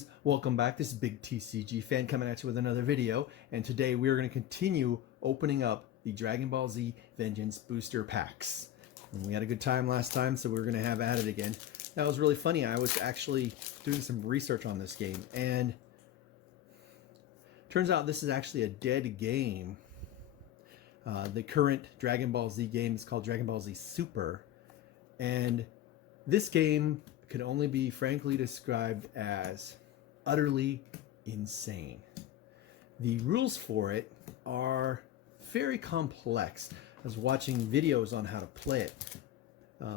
friends, welcome back. This is BigTCGFan coming at you with another video, and today we are going to continue opening up the Dragon Ball Z Vengeance booster packs. And we had a good time last time, so we're going to have at it again. That was really funny. I was actually doing some research on this game, and turns out this is actually a dead game. The current Dragon Ball Z game is called Dragon Ball Z Super, and this game could only be frankly described as utterly insane. The rules for it are very complex. I was watching videos on how to play it.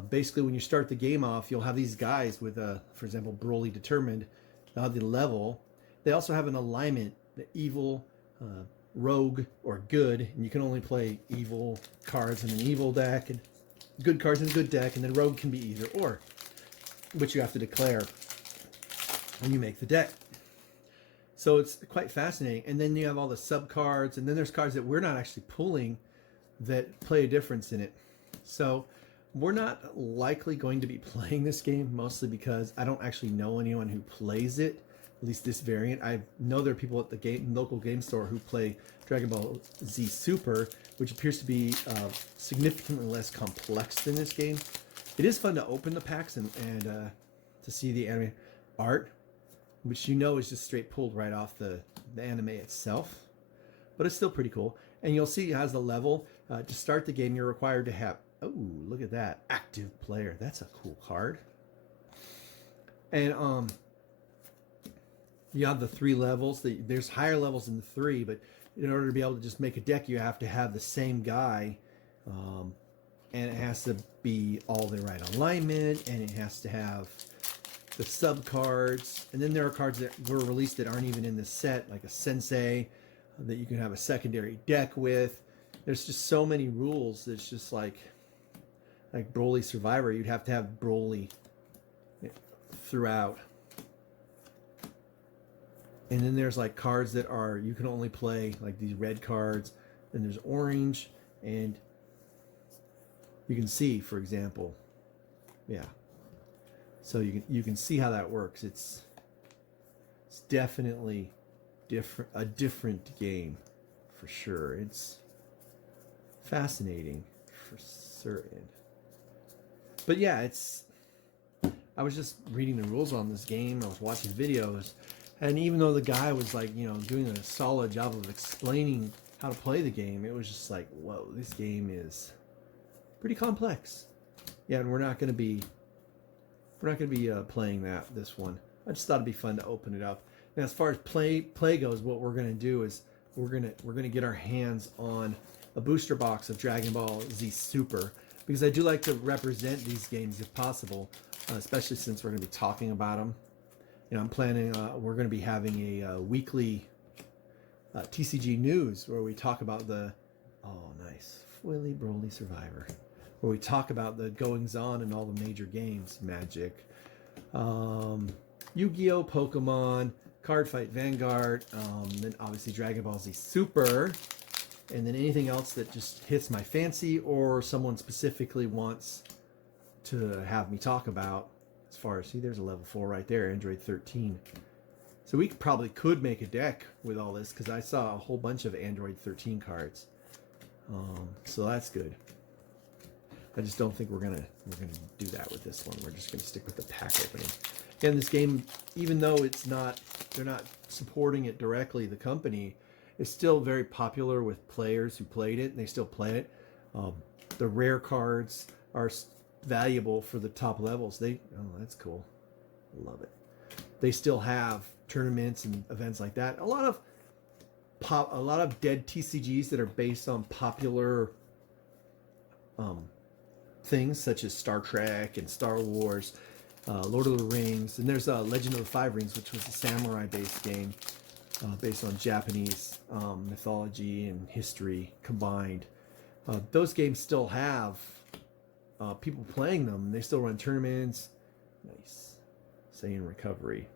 Basically, when you start the game off, you'll have these guys with, for example, Broly Determined. They'll have the level. They also have an alignment, the evil, rogue, or good, and you can only play evil cards in an evil deck, and good cards in a good deck, and then rogue can be either or, which you have to declare when you make the deck. So it's quite fascinating. And then you have all the sub cards, and then there's cards that we're not actually pulling that play a difference in it. So we're not likely going to be playing this game, mostly because I don't actually know anyone who plays it, at least this variant. I know there are people at the local game store who play Dragon Ball Z Super, which appears to be significantly less complex than this game. It is fun to open the packs and to see the anime art, which you know is just straight pulled right off the anime itself. But it's still pretty cool. And you'll see it has the level. To start the game, you're required to have, oh, look at that, active player. That's a cool card. And you have the 3 levels. There's higher levels than the 3, but in order to be able to just make a deck, you have to have the same guy. And it has to be all the right alignment, and it has to have the sub cards. And then there are cards that were released that aren't even in the set, like a Sensei, that you can have a secondary deck with. There's just so many rules. It's just like Broly Survivor. You'd have to have Broly throughout. And then there's like cards that are, you can only play like these red cards. Then there's orange, and you can see, for example, yeah. So you can see how that works. It's definitely a different game for sure. It's fascinating for certain. But yeah, I was just reading the rules on this game. I was watching videos, and even though the guy was like, you know, doing a solid job of explaining how to play the game, it was just like, whoa, this game is pretty complex. Yeah, and we're not going to be playing this one. I just thought it'd be fun to open it up. And as far as play goes, what we're going to do is we're going to get our hands on a booster box of Dragon Ball Z Super, because I do like to represent these games if possible, especially since we're going to be talking about them. You know, I'm planning. We're going to be having a weekly TCG news where we talk about the Willy Broly Survivor, where we talk about the goings-on in all the major games, Magic, Yu-Gi-Oh!, Pokemon, Card Fight Vanguard, then obviously Dragon Ball Z Super, and then anything else that just hits my fancy or someone specifically wants to have me talk about. As far as, see, there's a level 4 right there, Android 13. So we probably could make a deck with all this, because I saw a whole bunch of Android 13 cards. So that's good. I just don't think we're gonna do that with this one. We're just gonna stick with the pack opening. And this game, even though they're not supporting it directly, the company is still very popular with players who played it, and they still play it. The rare cards are valuable for the top levels. Oh, that's cool. Love it. They still have tournaments and events like that. A lot of dead TCGs that are based on popular things such as Star Trek and Star Wars, Lord of the Rings, and there's Legend of the Five Rings, which was a samurai-based game based on Japanese mythology and history combined. Those games still have people playing them. They still run tournaments. Nice. Saiyan Recovery.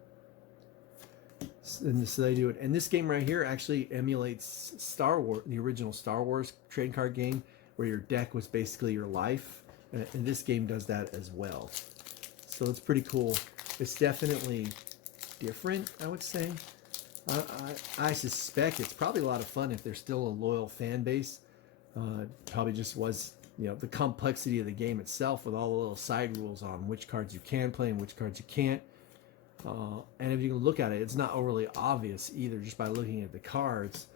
And so they do it. And this game right here actually emulates Star Wars, the original Star Wars trading card game, where your deck was basically your life. And this game does that as well. So it's pretty cool. It's definitely different, I would say. I suspect it's probably a lot of fun if there's still a loyal fan base. Probably just was, the complexity of the game itself with all the little side rules on which cards you can play and which cards you can't. And if you can look at it, it's not overly obvious either just by looking at the cards,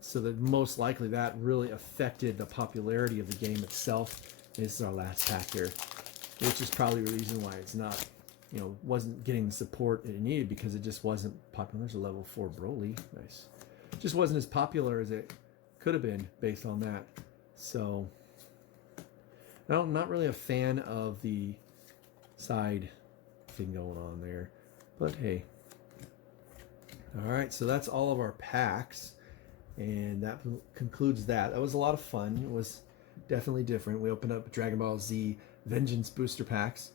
so that most likely that really affected the popularity of the game itself. This is our last pack here, which is probably the reason why it's not, wasn't getting the support it needed, because it just wasn't popular. There's a level 4 Broly. Nice. Just wasn't as popular as it could have been based on that. So, I'm not really a fan of the side thing going on there, but hey. All right, so that's all of our packs, and that concludes that. That was a lot of fun. It was definitely different. We opened up Dragon Ball Z Vengeance booster packs.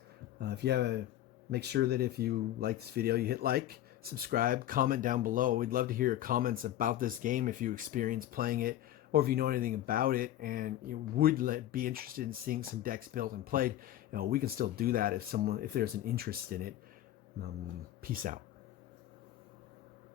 If you have make sure that if you like this video, you hit like, subscribe, comment down below. We'd love to hear your comments about this game, if you experience playing it, or if you know anything about it and you would be interested in seeing some decks built and played. We can still do that if there's an interest in it. Peace out.